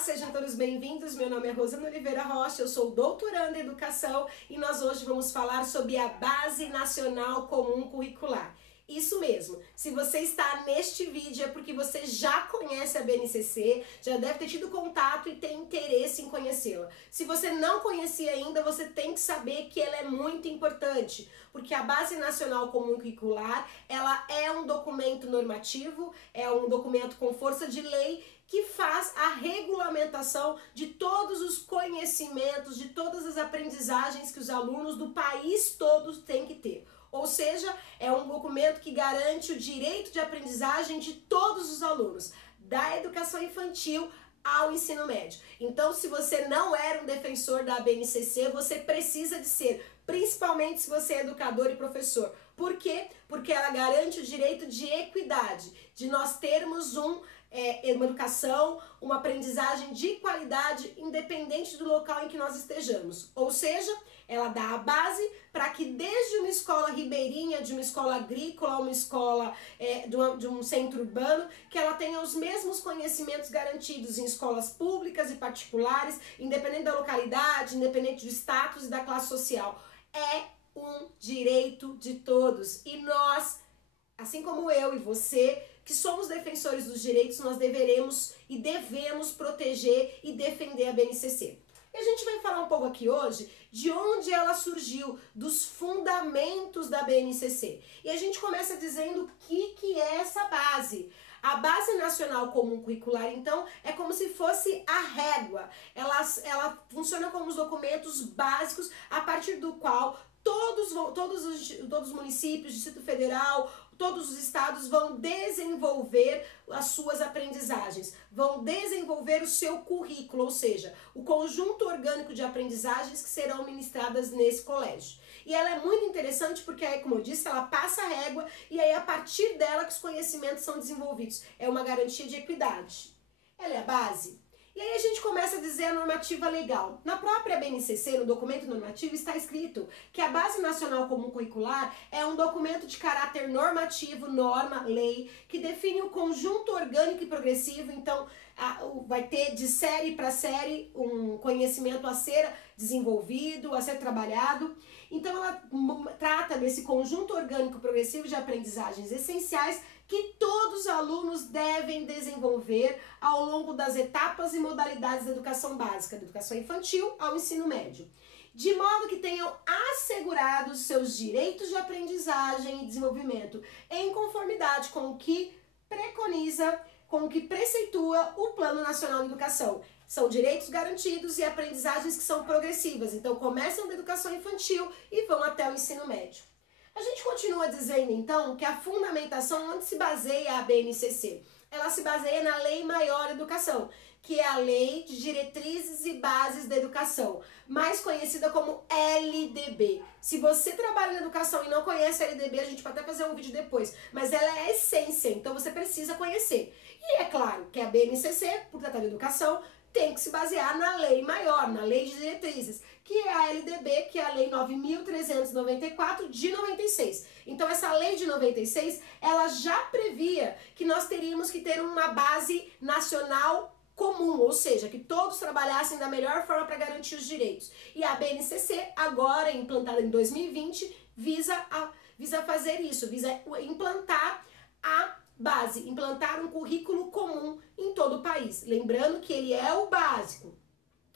sejam todos bem-vindos. Meu nome é Rosana Oliveira Rocha, eu sou doutoranda em Educação e nós hoje vamos falar sobre a Base Nacional Comum Curricular. Isso mesmo, se você está neste vídeo é porque você já conhece a BNCC, já deve ter tido contato e tem interesse em conhecê-la. Se você não conhecia ainda, você tem que saber que ela é muito importante, porque a Base Nacional Comum Curricular, ela é um documento normativo, é um documento com força de lei que faz a regulamentação de todos os conhecimentos, de todas as aprendizagens que os alunos do país todo têm que ter. Ou seja, é um documento que garante o direito de aprendizagem de todos os alunos, da educação infantil ao ensino médio. Então, se você não era um defensor da BNCC, você precisa de ser, principalmente se você é educador e professor. Por quê? Porque ela garante o direito de equidade, de nós termos uma educação, uma aprendizagem de qualidade, independente do local em que nós estejamos. Ou seja, ela dá a base para que desde uma escola ribeirinha, de uma escola agrícola, uma escola de um centro urbano, que ela tenha os mesmos conhecimentos garantidos em escolas públicas e particulares, independente da localidade, independente do status e da classe social. É um direito de todos e nós, assim como eu e você, que somos defensores dos direitos, nós deveremos e devemos proteger e defender a BNCC. E a gente vai falar um pouco aqui hoje de onde ela surgiu, dos fundamentos da BNCC. E a gente começa dizendo o que é essa base. A Base Nacional Comum Curricular, então, é como se fosse a régua. Ela funciona como os documentos básicos a partir do qual todos os municípios, Distrito Federal, todos os estados vão desenvolver as suas aprendizagens, vão desenvolver o seu currículo, ou seja, o conjunto orgânico de aprendizagens que serão ministradas nesse colégio. E ela é muito interessante porque aí, como eu disse, ela passa a régua e aí a partir dela que os conhecimentos são desenvolvidos. É uma garantia de equidade. Ela é a base. E aí a gente começa a dizer a normativa legal. Na própria BNCC, no documento normativo, está escrito que a Base Nacional Comum Curricular é um documento de caráter normativo, norma, lei, que define o conjunto orgânico e progressivo, então vai ter de série para série um conhecimento a ser desenvolvido, a ser trabalhado. Então ela trata desse conjunto orgânico e progressivo de aprendizagens essenciais que todos os alunos devem desenvolver ao longo das etapas e modalidades da educação básica, da educação infantil ao ensino médio, de modo que tenham assegurados seus direitos de aprendizagem e desenvolvimento em conformidade com o que preconiza, com o que preceitua o Plano Nacional de Educação. São direitos garantidos e aprendizagens que são progressivas, então começam da educação infantil e vão até o ensino médio. A gente continua dizendo, então, que a fundamentação onde se baseia a BNCC? Ela se baseia na Lei Maior de Educação, que é a Lei de Diretrizes e Bases da Educação, mais conhecida como LDB. Se você trabalha na educação e não conhece a LDB, a gente pode até fazer um vídeo depois, mas ela é a essência, então você precisa conhecer. E é claro que a BNCC, por tratar de educação, tem que se basear na lei maior, na lei de diretrizes, que é a LDB, que é a lei 9.394 de 96. Então essa lei de 96, ela já previa que nós teríamos que ter uma base nacional comum, ou seja, que todos trabalhassem da melhor forma para garantir os direitos. E a BNCC, agora implantada em 2020, visa fazer isso, visa implantar a base, implantar um currículo comum em todo o país. Lembrando que ele é o básico,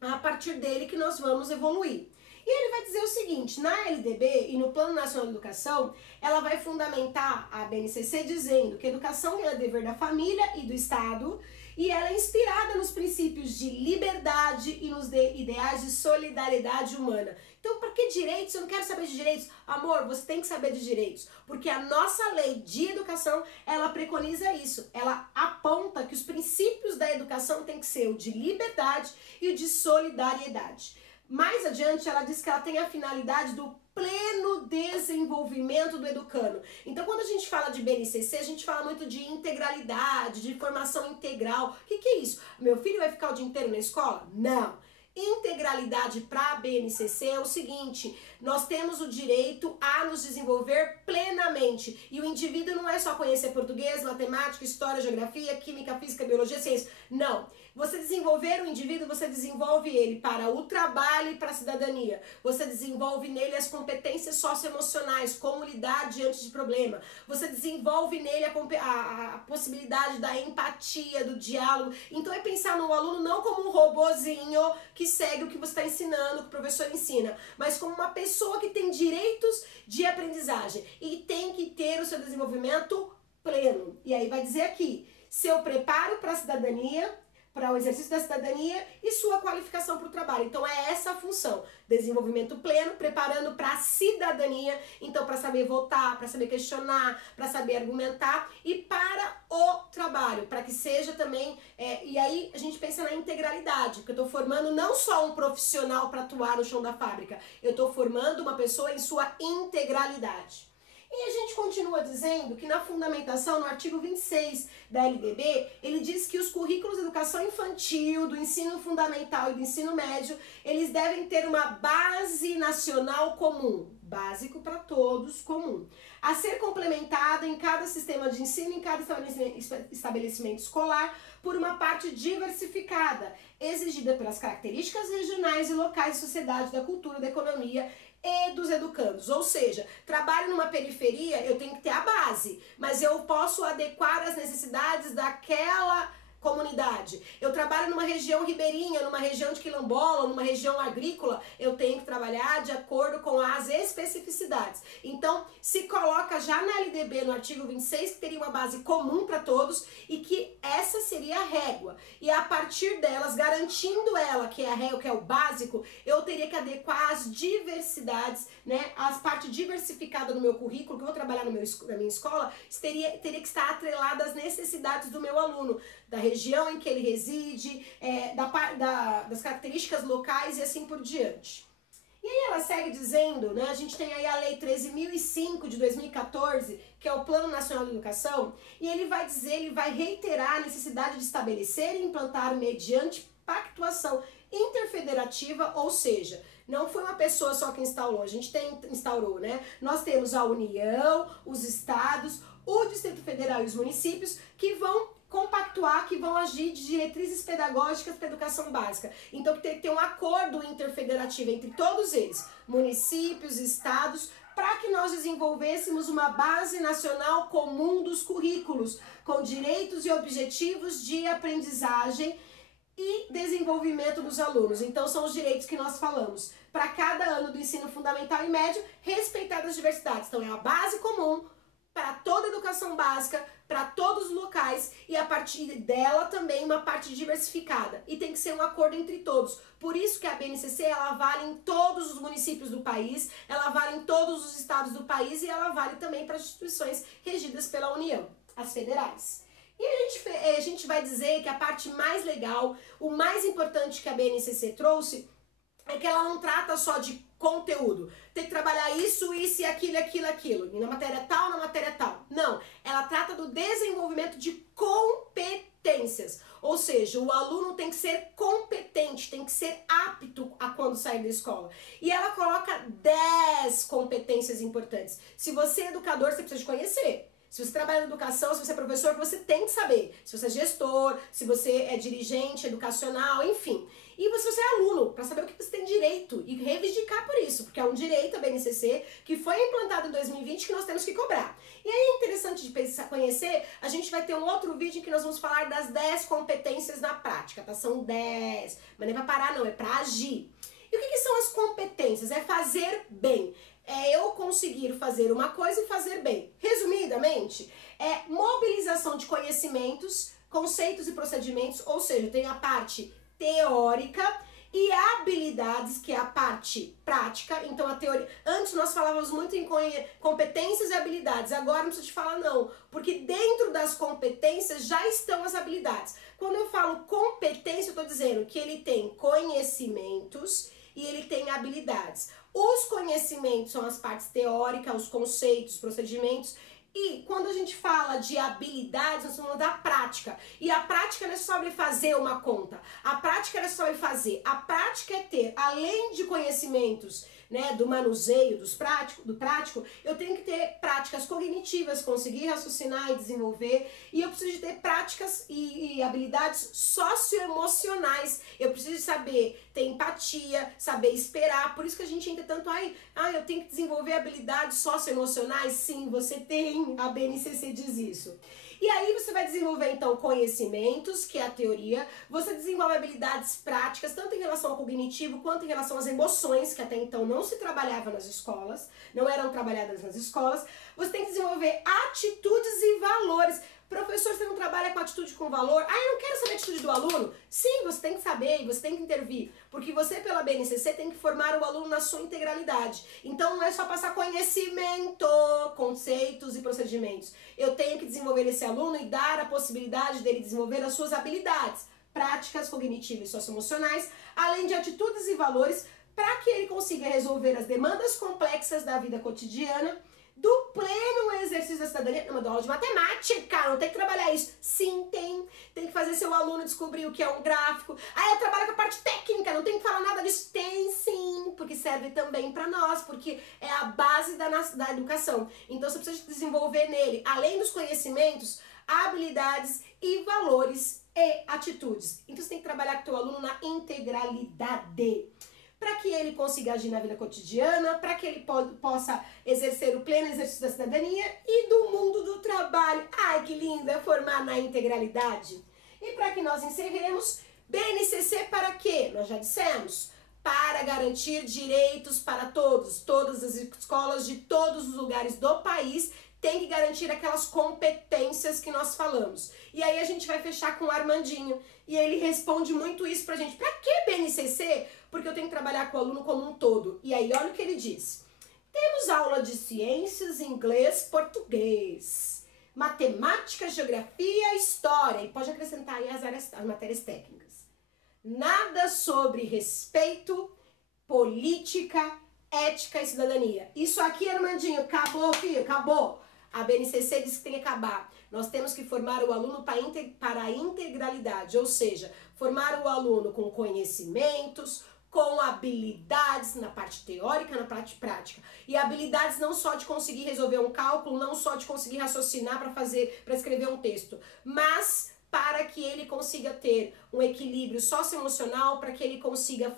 a partir dele que nós vamos evoluir. E ele vai dizer o seguinte, na LDB e no Plano Nacional de Educação, ela vai fundamentar a BNCC dizendo que a educação é dever da família e do Estado e ela é inspirada nos princípios de liberdade e nos ideais de solidariedade humana. Então, para que direitos? Eu não quero saber de direitos. Amor, você tem que saber de direitos, porque a nossa lei de educação, ela preconiza isso. Ela aponta que os princípios da educação tem que ser o de liberdade e o de solidariedade. Mais adiante, ela diz que ela tem a finalidade do pleno desenvolvimento do educando. Então, quando a gente fala de BNCC, a gente fala muito de integralidade, de formação integral. O que é isso? Meu filho vai ficar o dia inteiro na escola? Não. Integralidade para a BNCC é o seguinte, nós temos o direito a nos desenvolver plenamente e o indivíduo não é só conhecer português, matemática, história, geografia, química, física, biologia, ciência, não. Você desenvolver o indivíduo, você desenvolve ele para o trabalho e para a cidadania. Você desenvolve nele as competências socioemocionais, como lidar diante de problema. Você desenvolve nele a possibilidade da empatia, do diálogo. Então é pensar no aluno não como um robozinho que segue o que você está ensinando, que o professor ensina, mas como uma pessoa que tem direitos de aprendizagem e tem que ter o seu desenvolvimento pleno. E aí vai dizer aqui, seu preparo para a cidadania, para o exercício da cidadania e sua qualificação para o trabalho. Então é essa a função, desenvolvimento pleno, preparando para a cidadania, então para saber votar, para saber questionar, para saber argumentar e para o trabalho, para que seja também, e aí a gente pensa na integralidade, porque eu estou formando não só um profissional para atuar no chão da fábrica, eu estou formando uma pessoa em sua integralidade. E a gente continua dizendo que na fundamentação, no artigo 26 da LDB, ele diz que os currículos de educação infantil, do ensino fundamental e do ensino médio, eles devem ter uma base nacional comum, básico para todos, comum, a ser complementada em cada sistema de ensino, em cada estabelecimento escolar, por uma parte diversificada, exigida pelas características regionais e locais da sociedade, da cultura, da economia e dos educandos. Ou seja, trabalho numa periferia, eu tenho que ter a base, mas eu posso adequar as necessidades daquela comunidade. Eu trabalho numa região ribeirinha, numa região de quilombola, numa região agrícola, eu tenho que trabalhar de acordo com as especificidades. Então, se coloca já na LDB, no artigo 26, que teria uma base comum para todos e que essa seria a régua. E a partir delas, garantindo ela, que é a régua, que é o básico, eu teria que adequar as diversidades, né, as partes diversificadas no meu currículo, que eu vou trabalhar na minha escola, teria que estar atrelada às necessidades do meu aluno, da região em que ele reside, das características locais e assim por diante. E aí ela segue dizendo, né, a gente tem aí a Lei 13.005 de 2014, que é o Plano Nacional de Educação, e ele vai dizer, ele vai reiterar a necessidade de estabelecer e implantar mediante pactuação interfederativa, ou seja, não foi uma pessoa só que instaurou, a gente instaurou, né? Nós temos a União, os estados, o Distrito Federal e os municípios que vão compactuar, que vão agir de diretrizes pedagógicas para a educação básica. Então tem que ter um acordo interfederativo entre todos eles, municípios, estados, para que nós desenvolvêssemos uma base nacional comum dos currículos, com direitos e objetivos de aprendizagem e desenvolvimento dos alunos. Então são os direitos que nós falamos. Para cada ano do ensino fundamental e médio, respeitar as diversidades. Então é a base comum para toda a educação básica, para todos os locais e a partir dela também uma parte diversificada. E tem que ser um acordo entre todos. Por isso que a BNCC, ela vale em todos os municípios do país, ela vale em todos os estados do país e ela vale também para as instituições regidas pela União, as federais. E a gente vai dizer que a parte mais legal, o mais importante que a BNCC trouxe, é que ela não trata só de conteúdo. Tem que trabalhar isso, isso e aquilo, aquilo. E na matéria tal, na matéria tal. Não. Ela trata do desenvolvimento de competências. Ou seja, o aluno tem que ser competente, tem que ser apto a quando sair da escola. E ela coloca 10 competências importantes. Se você é educador, você precisa de conhecer. Se você trabalha na educação, se você é professor, você tem que saber. Se você é gestor, se você é dirigente educacional, enfim. E se você é aluno, para saber o que você tem direito e reivindicar por isso, porque é um direito a BNCC que foi implantado em 2020 que nós temos que cobrar. E aí é interessante de conhecer, a gente vai ter um outro vídeo em que nós vamos falar das 10 competências na prática, tá? São 10, mas não é para parar não, é para agir. E o que são as competências? É fazer bem. É eu conseguir fazer uma coisa e fazer bem. Resumidamente, é mobilização de conhecimentos, conceitos e procedimentos, ou seja, tem a parte teórica e habilidades, que é a parte prática. Então a teoria, antes nós falávamos muito em competências e habilidades, agora não preciso te falar não, porque dentro das competências já estão as habilidades. Quando eu falo competência, eu estou dizendo que ele tem conhecimentos e ele tem habilidades. Os conhecimentos são as partes teóricas, os conceitos, os procedimentos. E quando a gente fala de habilidades, nós estamos falando da prática. E a prática não é só sobre fazer uma conta. A prática não é só sobre fazer. A prática é ter, além de conhecimentos né, do manuseio do prático, eu tenho que ter práticas cognitivas, conseguir raciocinar e desenvolver, e eu preciso de ter práticas e habilidades socioemocionais. Eu preciso saber ter empatia, saber esperar. Por isso que a gente entra tanto eu tenho que desenvolver habilidades socioemocionais. Sim, você tem, a BNCC diz isso. E aí você vai desenvolver, então, conhecimentos, que é a teoria, você desenvolve habilidades práticas, tanto em relação ao cognitivo, quanto em relação às emoções, que até então não se trabalhava nas escolas, não eram trabalhadas nas escolas. Você tem que desenvolver atitudes e valores. Professor, você não trabalha com atitude com valor? Eu não quero saber a atitude do aluno? Sim, você tem que saber e você tem que intervir, porque você, pela BNCC, tem que formar o aluno na sua integralidade. Então, não é só passar conhecimento, conceitos e procedimentos. Eu tenho que desenvolver esse aluno e dar a possibilidade dele desenvolver as suas habilidades, práticas cognitivas e socioemocionais, além de atitudes e valores, para que ele consiga resolver as demandas complexas da vida cotidiana, do pleno exercício da cidadania. Não, eu dou aula de matemática, não tem que trabalhar isso. Sim, tem que fazer seu aluno descobrir o que é um gráfico. Eu trabalho com a parte técnica, não tem que falar nada disso. Tem sim, porque serve também para nós, porque é a base da educação. Então você precisa desenvolver nele, além dos conhecimentos, habilidades e valores e atitudes. Então você tem que trabalhar com o teu aluno na integralidade, para que ele consiga agir na vida cotidiana, para que ele possa exercer o pleno exercício da cidadania e do mundo do trabalho. Ai, que lindo, é formar na integralidade. E para que nós encerremos, BNCC para quê? Nós já dissemos, para garantir direitos para todos. Todas as escolas de todos os lugares do país tem que garantir aquelas competências que nós falamos. E aí a gente vai fechar com o Armandinho. E ele responde muito isso pra gente. Pra que BNCC? Porque eu tenho que trabalhar com o aluno como um todo. E aí olha o que ele diz. Temos aula de ciências, inglês, português, matemática, geografia, história. E pode acrescentar aí as matérias técnicas. Nada sobre respeito, política, ética e cidadania. Isso aqui, Armandinho, acabou, filho, acabou. A BNCC diz que tem que acabar. Nós temos que formar o aluno para a integralidade, ou seja, formar o aluno com conhecimentos, com habilidades na parte teórica, na parte prática. E habilidades não só de conseguir resolver um cálculo, não só de conseguir raciocinar para escrever um texto, mas para que ele consiga ter um equilíbrio socioemocional, para que ele consiga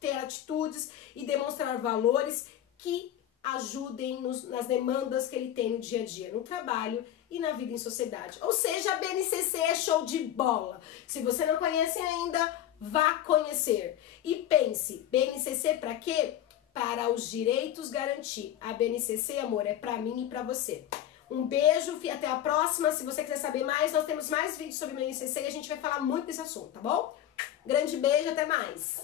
ter atitudes e demonstrar valores que ajudem nas demandas que ele tem no dia a dia, no trabalho e na vida em sociedade. Ou seja, a BNCC é show de bola. Se você não conhece ainda, vá conhecer. E pense, BNCC para quê? Para os direitos garantir. A BNCC, amor, é para mim e para você. Um beijo, até a próxima. Se você quiser saber mais, nós temos mais vídeos sobre BNCC e a gente vai falar muito desse assunto, tá bom? Grande beijo, até mais!